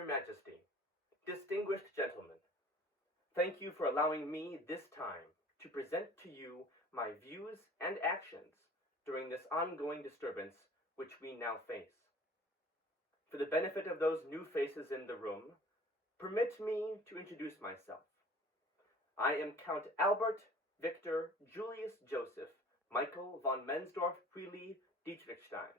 Your Majesty, distinguished gentlemen, thank you for allowing me this time to present to you my views and actions during this ongoing disturbance which we now face. For the benefit of those new faces in the room, permit me to introduce myself. I am Count Albert Victor Julius Joseph Michael von Mensdorff Freely Dietrichstein,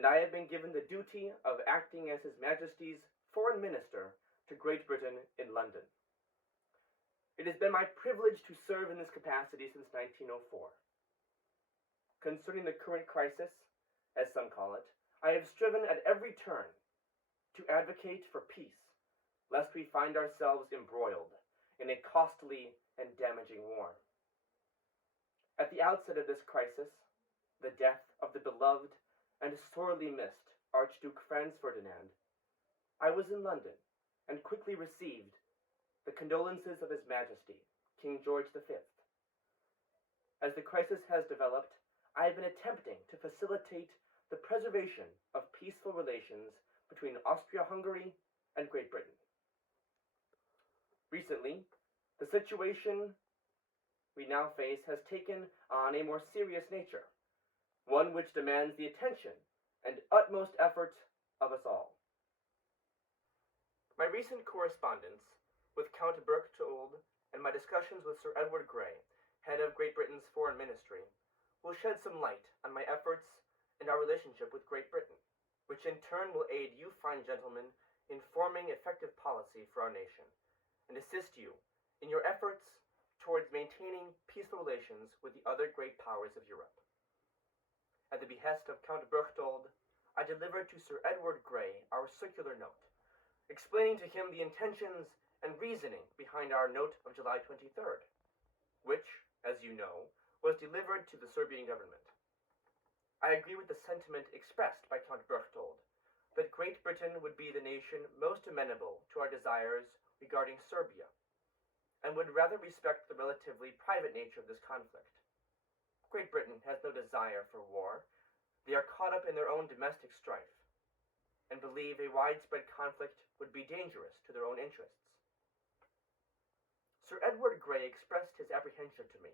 and I have been given the duty of acting as His Majesty's Foreign Minister to Great Britain in London. It has been my privilege to serve in this capacity since 1904. Concerning the current crisis, as some call it, I have striven at every turn to advocate for peace, lest we find ourselves embroiled in a costly and damaging war. At the outset of this crisis, the death of the beloved and sorely missed Archduke Franz Ferdinand, I was in London and quickly received the condolences of His Majesty, King George V. As the crisis has developed, I have been attempting to facilitate the preservation of peaceful relations between Austria-Hungary and Great Britain. Recently, the situation we now face has taken on a more serious nature, one which demands the attention and utmost effort of us all. My recent correspondence with Count Berchtold and my discussions with Sir Edward Grey, head of Great Britain's Foreign Ministry, will shed some light on my efforts and our relationship with Great Britain, which in turn will aid you fine gentlemen in forming effective policy for our nation, and assist you in your efforts towards maintaining peaceful relations with the other great powers of Europe. At the behest of Count Berchtold, I delivered to Sir Edward Grey our circular note, explaining to him the intentions and reasoning behind our note of July 23rd, which, as you know, was delivered to the Serbian government. I agree with the sentiment expressed by Count Berchtold, that Great Britain would be the nation most amenable to our desires regarding Serbia, and would rather respect the relatively private nature of this conflict. Great Britain has no desire for war. They are caught up in their own domestic strife, and believe a widespread conflict would be dangerous to their own interests. Sir Edward Grey expressed his apprehension to me,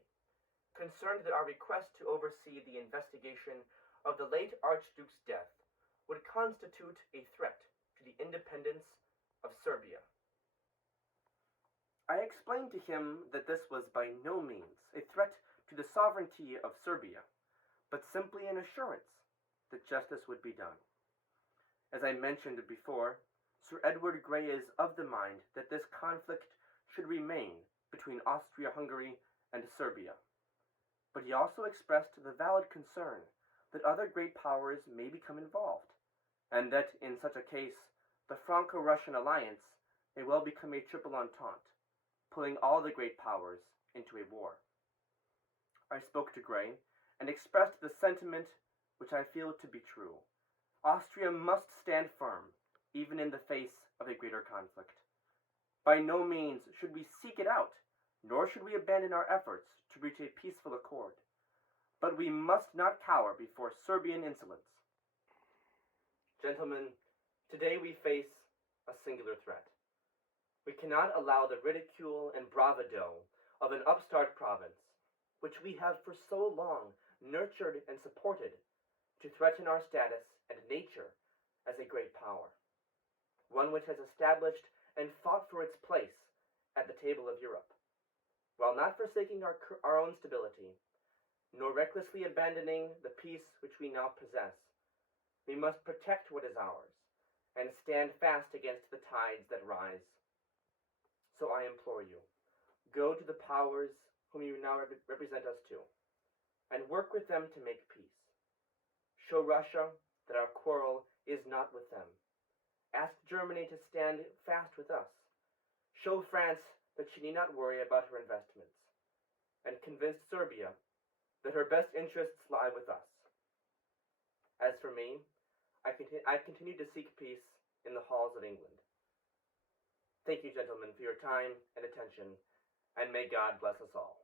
concerned that our request to oversee the investigation of the late Archduke's death would constitute a threat to the independence of Serbia. I explained to him that this was by no means a threat to the sovereignty of Serbia, but simply an assurance that justice would be done. As I mentioned before, Sir Edward Grey is of the mind that this conflict should remain between Austria-Hungary and Serbia. But he also expressed the valid concern that other great powers may become involved, and that in such a case, the Franco-Russian alliance may well become a triple entente, pulling all the great powers into a war. I spoke to Grey and expressed the sentiment which I feel to be true. Austria must stand firm, even in the face of a greater conflict. By no means should we seek it out, nor should we abandon our efforts to reach a peaceful accord. But we must not cower before Serbian insolence. Gentlemen, today we face a singular threat. We cannot allow the ridicule and bravado of an upstart province, which we have for so long nurtured and supported, to threaten our status and nature as a great power, one which has established and fought for its place at the table of Europe, while not forsaking our own stability, nor recklessly abandoning the peace which we now possess. We must protect what is ours, and stand fast against the tides that rise. So I implore you, go to the powers whom you now represent us to, and work with them to make peace. Show Russia that our quarrel is not with them. Ask Germany to stand fast with us. Show France that she need not worry about her investments, and convince Serbia that her best interests lie with us. As for me, I continue to seek peace in the halls of England. Thank you, gentlemen, for your time and attention, and may God bless us all.